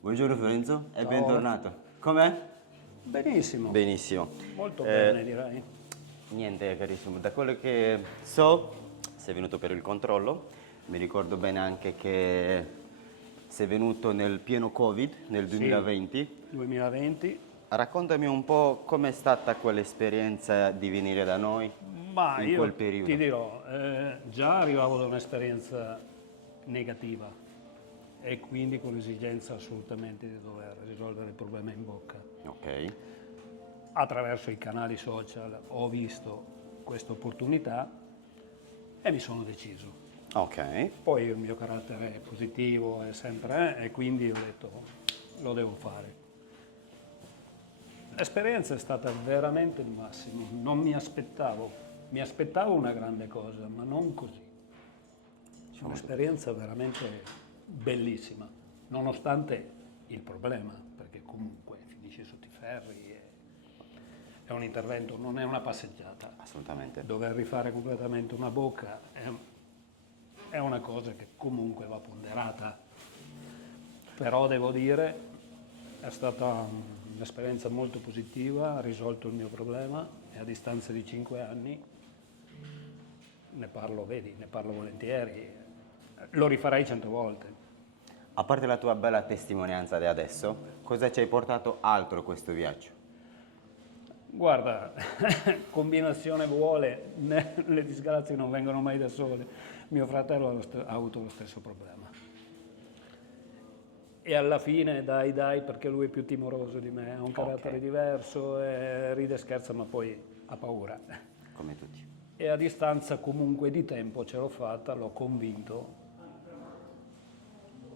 Buongiorno Fiorenzo e Ciao. bentornato. Com'è? Benissimo, Benissimo. molto Eh, bene direi. Niente carissimo, da quello che so sei venuto per il controllo, mi ricordo bene anche che sei venuto nel pieno Covid nel Sì, 2020. 2020. Raccontami un po' com'è stata quell'esperienza di venire da noi Ma in quel io ti periodo. dirò, già arrivavo da un'esperienza negativa e quindi con l'esigenza assolutamente di dover risolvere il problema in bocca. Ok, Attraverso i canali social ho visto questa opportunità e mi sono deciso. ok. Poi il mio carattere è positivo, è sempre e quindi ho detto lo devo fare. L'esperienza è stata veramente il massimo, non mi aspettavo una grande cosa, ma non così. Un'esperienza veramente bellissima, nonostante il problema, perché comunque finisci sotto i ferri, è un intervento, non è una passeggiata. Assolutamente. Dover rifare completamente una bocca è una cosa che comunque va ponderata, però devo dire è stata un'esperienza molto positiva, ha risolto il mio problema e a distanza di 5 anni ne parlo, vedi, ne parlo volentieri, lo rifarei 100 volte. A parte la tua bella testimonianza di adesso, cosa ci hai portato altro questo viaggio? Guarda, combinazione vuole, le disgrazie non vengono mai da sole. Mio fratello ha avuto lo stesso problema. E alla fine, dai, perché lui è più timoroso di me, ha un carattere Ok, diverso, ride e scherza, ma poi ha paura. come tutti. E a distanza comunque di tempo ce l'ho fatta, l'ho convinto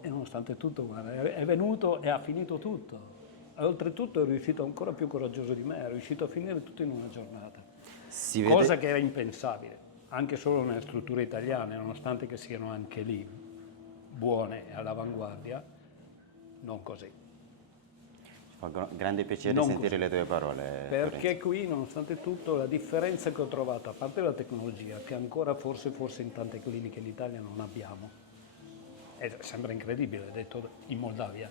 e nonostante tutto, guarda, è venuto e ha finito tutto. E oltretutto è riuscito ancora più coraggioso di me, è riuscito a finire tutto in una giornata. Si Cosa vede, che era impensabile, anche solo nelle strutture italiane, nonostante che siano anche lì buone e all'avanguardia, non così. fa grande piacere Non sentire così. le tue parole, Fiorenzo. Perché qui, nonostante tutto, la differenza che ho trovato, a parte la tecnologia, che ancora forse in tante cliniche in Italia non abbiamo, e sembra incredibile, detto in Moldavia,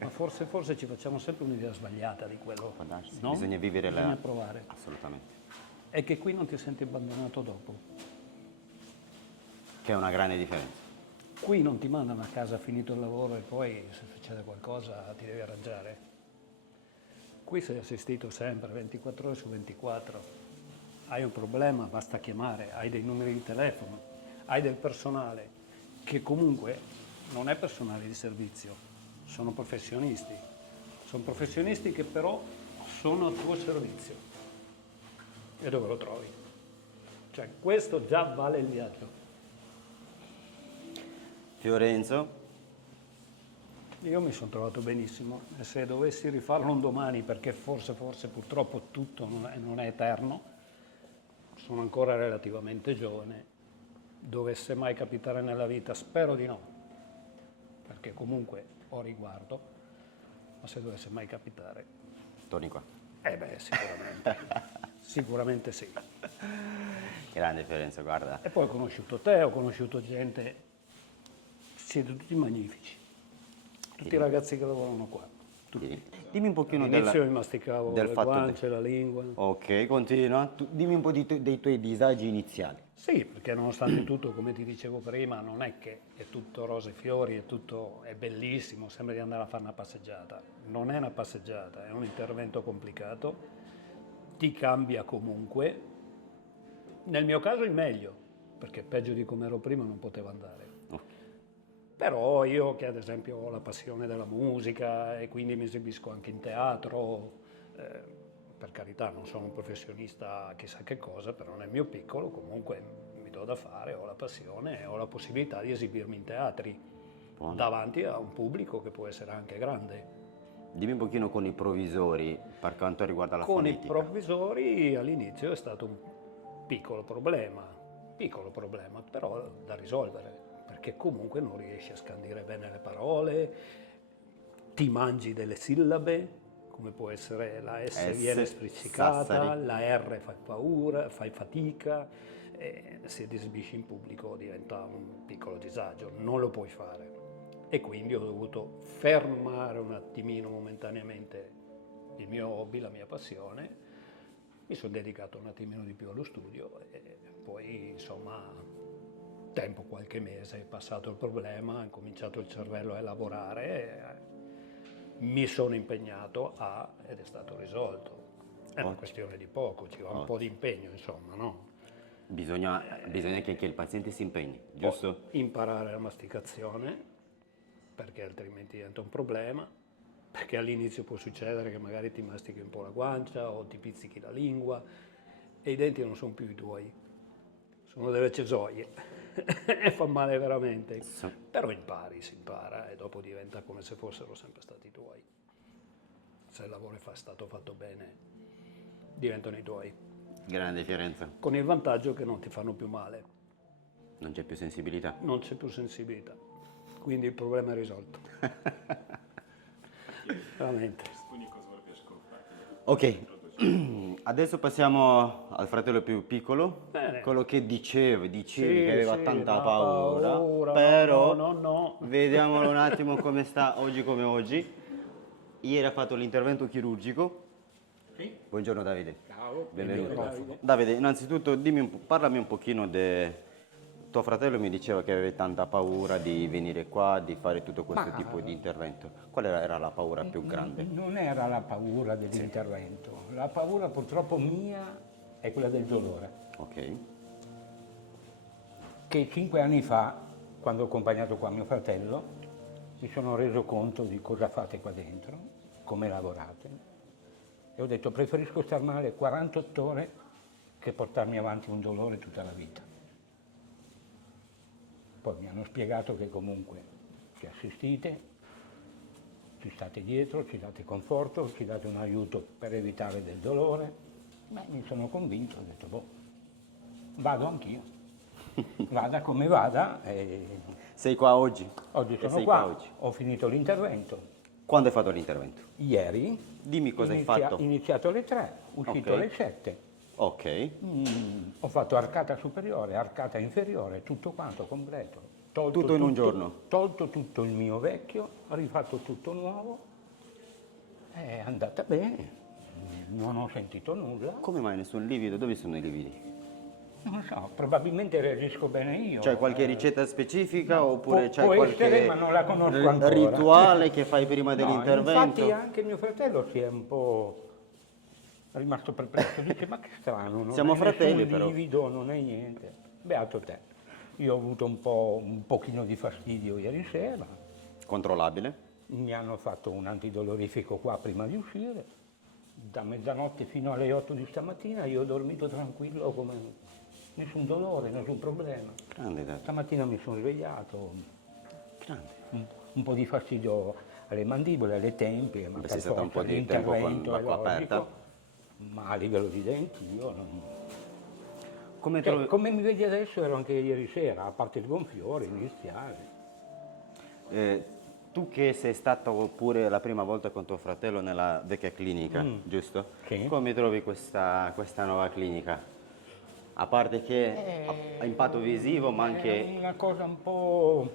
ma forse ci facciamo sempre un'idea sbagliata di quello, Può darsi, no? bisogna vivere Bisogna la... provare. Assolutamente. È che qui non ti senti abbandonato dopo. Che è una grande differenza. Qui non ti mandano a casa finito il lavoro e poi se succede qualcosa ti devi arrangiare. Qui sei assistito sempre, 24 ore su 24. Hai un problema, basta chiamare, hai dei numeri di telefono, hai del personale che comunque non è personale di servizio, sono professionisti. Sono professionisti che però sono a tuo servizio. E dove lo trovi? Cioè, questo già vale il viaggio. Fiorenzo, Io mi sono trovato benissimo e se dovessi rifarlo un domani, perché forse purtroppo tutto non è eterno, sono ancora relativamente giovane, dovesse mai capitare nella vita, spero di no, perché comunque ho riguardo, ma se dovesse mai capitare, torni qua. sicuramente, sicuramente sì. Grande Fiorenzo, guarda. E poi ho conosciuto te, ho conosciuto gente, siete tutti magnifici, tutti i ragazzi che lavorano qua, tutti. Dimmi un pochino All'inizio mi masticavo del le fatto... guance, la lingua. Ok, continua. Dimmi un po' dei tuoi disagi iniziali. Sì, perché nonostante tutto, come ti dicevo prima, non è che è tutto rose e fiori, è bellissimo, sembra di andare a fare una passeggiata. Non è una passeggiata, è un intervento complicato, ti cambia comunque. Nel mio caso il meglio, perché peggio di come ero prima non poteva andare. Però io che ad esempio ho la passione della musica e quindi mi esibisco anche in teatro, per carità non sono un professionista chissà che cosa, però nel mio piccolo comunque mi do da fare, ho la passione e ho la possibilità di esibirmi in teatri Buono. davanti a un pubblico che può essere anche grande. Dimmi un pochino con i provvisori per quanto riguarda la Con i fonetica. provvisori all'inizio è stato un piccolo problema, però da risolvere, perché comunque non riesci a scandire bene le parole, ti mangi delle sillabe, come può essere la S viene spriccicata, Sassari. la R fai paura, fai fatica, e se ti esibisci in pubblico diventa un piccolo disagio, non lo puoi fare. e quindi ho dovuto fermare un attimino momentaneamente il mio hobby, la mia passione, mi sono dedicato un attimino di più allo studio e poi insomma tempo qualche mese è passato il problema, ha cominciato il cervello a lavorare, mi sono impegnato ed è stato risolto. È una questione di poco, ci va un po' di impegno insomma, no? Bisogna che anche il paziente si impegni, giusto? Imparare la masticazione, perché altrimenti diventa un problema, perché all'inizio può succedere che magari ti mastichi un po' la guancia o ti pizzichi la lingua e i denti non sono più i tuoi, sono delle cesoie e fa male veramente. Però impari, si impara e dopo diventa come se fossero sempre stati tuoi. Se il lavoro è stato fatto bene, diventano i tuoi. Grande differenza. Con il vantaggio che non ti fanno più male. Non c'è più sensibilità. Non c'è più sensibilità, quindi il problema è risolto. Veramente. Ok, adesso passiamo al fratello più piccolo, Bene. quello che dicevi Sì, che aveva sì, tanta ma paura, però no. vediamolo un attimo come sta oggi come oggi. Ieri ha fatto l'intervento chirurgico. Sì. Buongiorno Davide. Ciao, Benvenuto. Davide. Davide, innanzitutto parlami un pochino di tuo fratello, mi diceva che avevi tanta paura di venire qua, di fare tutto questo tipo di intervento. Qual era la paura più grande? Non era la paura dell'intervento, la paura purtroppo mia è quella del dolore. Ok, Che 5 anni fa, quando ho accompagnato qua mio fratello, mi sono reso conto di cosa fate qua dentro, come lavorate. E ho detto preferisco star male 48 ore che portarmi avanti un dolore tutta la vita. Poi mi hanno spiegato che comunque ci assistite, ci state dietro, ci date conforto, ci date un aiuto per evitare del dolore. Beh, mi sono convinto, ho detto, boh, vado anch'io. Vada come vada. sei qua oggi? Oggi E sono sei qua, oggi. ho finito l'intervento. Quando hai fatto l'intervento? Ieri, Dimmi cosa hai fatto. iniziato alle 3, uscito Ok. alle 7. Ok, Ho fatto arcata superiore, arcata inferiore, tutto quanto completo. Tutto in un giorno? Tolto tutto il mio vecchio, rifatto tutto nuovo, è andata bene, non ho sentito nulla. come mai nessun livido? Dove sono i lividi? Non so, probabilmente reagisco bene io. C'è qualche ricetta specifica oppure c'è può qualche essere, ma non la conosco ancora. rituale che fai prima No, dell'intervento? infatti anche mio fratello si è un po' rimasto perplesso, dice ma che strano, non Siamo hai fratelli, nessun però. livido, non hai niente. Beato te. Io ho avuto un pochino di fastidio ieri sera, Controllabile? mi hanno fatto un antidolorifico qua prima di uscire, da mezzanotte fino alle 8 di stamattina io ho dormito tranquillo come nessun dolore, nessun problema. Grande Davide. Stamattina mi sono svegliato, Grande. un po' di fastidio alle mandibole, alle tempie, ma Beh, per sei stata un forza po' di tempo con l'intervento è l'acqua logico, aperta. ma a livello di denti io non... Come Cioè, trovi- come mi vedi adesso ero anche ieri sera, a parte il gonfiore iniziale. tu che sei stato pure la prima volta con tuo fratello nella vecchia clinica, giusto? Sì. Come trovi questa nuova clinica? A parte che ha impatto visivo, ma È anche... una cosa un po'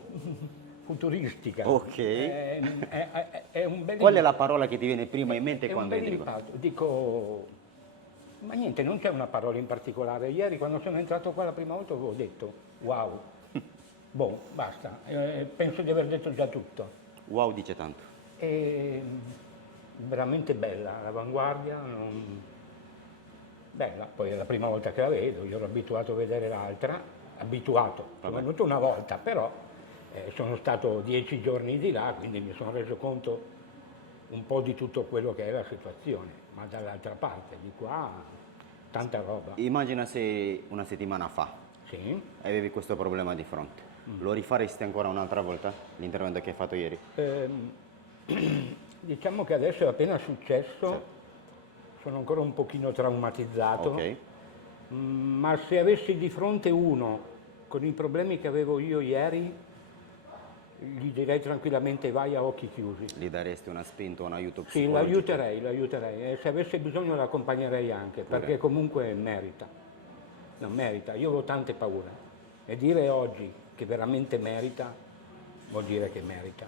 futuristica. Ok. È un bel Qual è la parola che ti viene prima in mente È un quando bel entri qua? impatto. Dico, ma niente, non c'è una parola in particolare. Ieri quando sono entrato qua la prima volta avevo detto wow. Boh, basta. Penso di aver detto già tutto. Wow dice tanto. È veramente bella, all'avanguardia, bella. Poi è la prima volta che la vedo, io ero abituato a vedere l'altra, sono venuto una volta, però sono stato 10 giorni di là, quindi mi sono reso conto un po' di tutto quello che è la situazione, ma dall'altra parte, di qua, tanta roba. Immagina se una settimana fa Sì. avevi questo problema di fronte. Lo rifaresti ancora un'altra volta, l'intervento che hai fatto ieri? Diciamo che adesso è appena successo, sono ancora un pochino traumatizzato, Ok. ma se avessi di fronte uno con i problemi che avevo io ieri, gli direi tranquillamente vai a occhi chiusi. Gli daresti una spinta, un aiuto Sì, psicologico? l'aiuterei e se avesse bisogno l'accompagnerei anche, perché comunque merita. No, merita, io ho tante paure e dire oggi che veramente merita vuol dire che merita.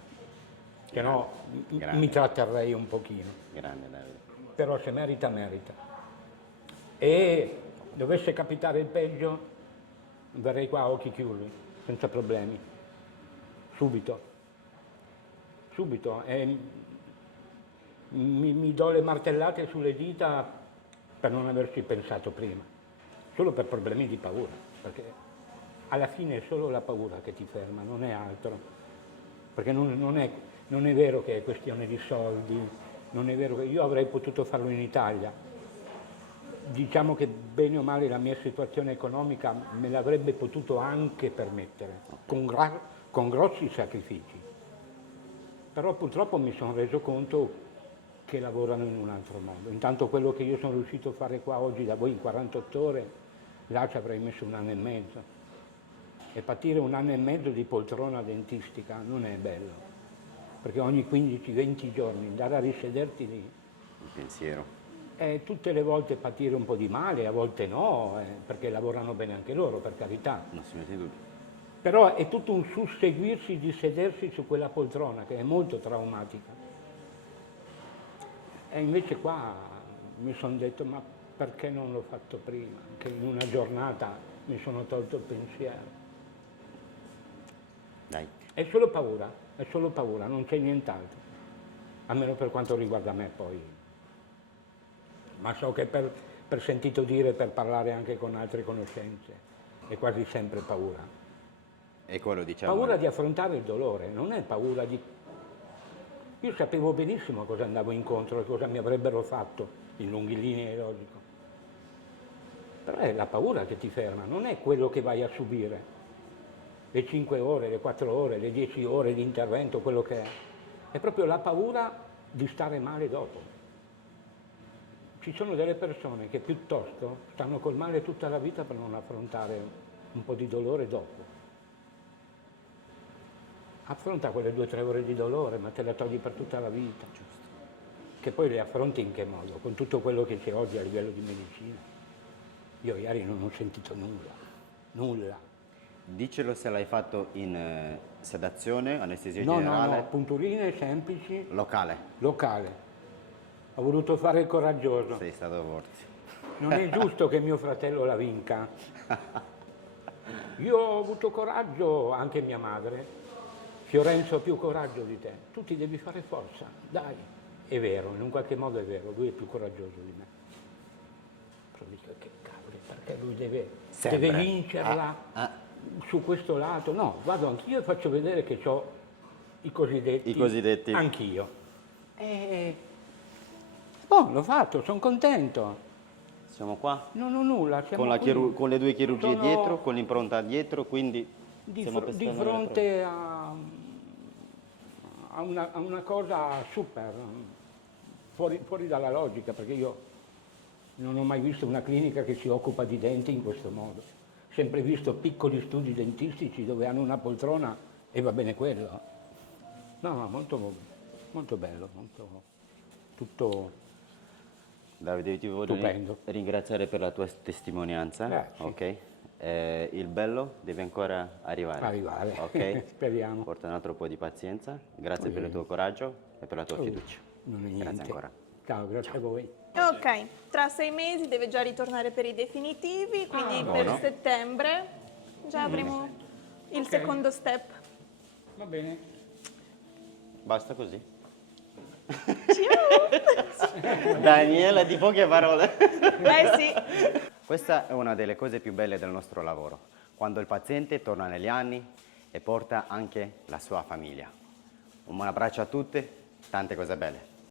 Se no Grande. mi tratterrei un pochino. Grande Davide. Però se merita, merita. E dovesse capitare il peggio, verrei qua a occhi chiusi, senza problemi. Subito. Subito. E mi do le martellate sulle dita per non averci pensato prima. Solo per problemi di paura. Perché alla fine è solo la paura che ti ferma, non è altro. Perché non è vero che è questione di soldi, non è vero che io avrei potuto farlo in Italia. Diciamo che bene o male la mia situazione economica me l'avrebbe potuto anche permettere, con grossi sacrifici. Però purtroppo mi sono reso conto che lavorano in un altro modo. Intanto quello che io sono riuscito a fare qua oggi da voi in 48 ore, là ci avrei messo 1 anno e mezzo. E patire 1 anno e mezzo di poltrona dentistica non è bello. Perché ogni 15-20 giorni andare a risederti lì, Il pensiero. tutte le volte patire un po' di male, a volte no, perché lavorano bene anche loro, per carità. Non si mette in dubbio. Però è tutto un susseguirsi di sedersi su quella poltrona che è molto traumatica. E invece qua mi sono detto, ma perché non l'ho fatto prima? Che in una giornata mi sono tolto il pensiero. Dai. È solo paura, non c'è nient'altro. Almeno per quanto riguarda me poi. Ma so che per sentito dire, per parlare anche con altre conoscenze, è quasi sempre paura. E quello diciamo. Paura di affrontare il dolore, non è paura di... Io sapevo benissimo cosa andavo incontro e cosa mi avrebbero fatto, in lunghe linee è logico. Però è la paura che ti ferma, non è quello che vai a subire. Le 5 ore, le 4 ore, le 10 ore di intervento, quello che è. È proprio la paura di stare male dopo. Ci sono delle persone che piuttosto stanno col male tutta la vita per non affrontare un po' di dolore dopo. Affronta quelle 2 o 3 ore di dolore, ma te la togli per tutta la vita. Giusto. Che poi le affronti in che modo? Con tutto quello che c'è oggi a livello di medicina. Io ieri non ho sentito nulla. Dicelo se l'hai fatto in sedazione, anestesia No, generale, punturine semplici, locale. locale. Ho voluto fare il coraggioso. Sei stato forte. Non è giusto che mio fratello la vinca. Io ho avuto coraggio, anche mia madre. Fiorenzo ha più coraggio di te. Tu ti devi fare forza, dai. È vero, in un qualche modo è vero, lui è più coraggioso di me. Però dico, che cavolo, perché lui Sempre. deve vincerla su questo lato? No, vado anch'io e faccio vedere che ho i cosiddetti. Anch'io. L'ho fatto, sono contento. Siamo qua Non ho nulla, siamo con, qui. con le 2 chirurgie Sono dietro, con l'impronta dietro, quindi stiamo di pescando nelle fronte a una cosa super, fuori dalla logica, perché io non ho mai visto una clinica che si occupa di denti in questo modo. Ho sempre visto piccoli studi dentistici dove hanno una poltrona e va bene quello. No, molto, molto bello, tutto... Davide, ti voglio Stupendo. ringraziare per la tua testimonianza. Grazie. Ok? Il bello deve ancora arrivare. Ok? Speriamo. Porta un altro po' di pazienza. Grazie per il tuo coraggio e per la tua fiducia. Non è niente. Grazie ancora. Ciao, grazie a voi. Ok, tra 6 mesi deve già ritornare per i definitivi, quindi per buono. settembre già avremo il secondo step. Va bene. Basta così. Daniela, di poche parole. Beh sì. Questa è una delle cose più belle del nostro lavoro, quando il paziente torna negli anni e porta anche la sua famiglia. Un abbraccio a tutte, tante cose belle.